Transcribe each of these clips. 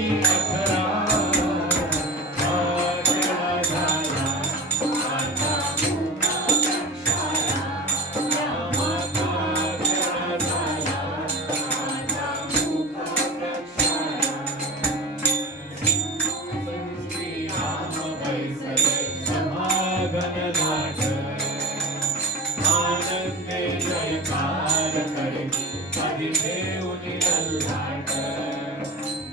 Hare Krishna.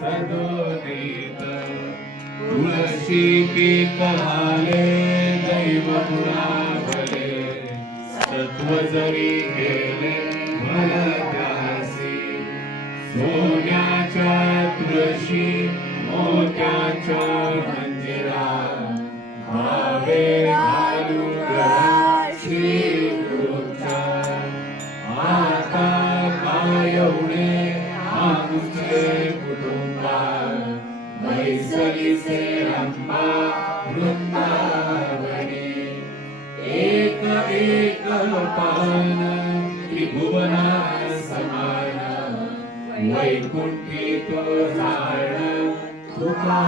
तुलसी तुळसी पीक आले दैव भले सत्व जरी गेले भलत्यासी सोन्याच्या तुळशी मोत्याच्या मंदिरा भावे विसरिसे अम्मा वृंदावने एक एक पान त्रिभुवना समान। वैकुंठी तो जाण तुका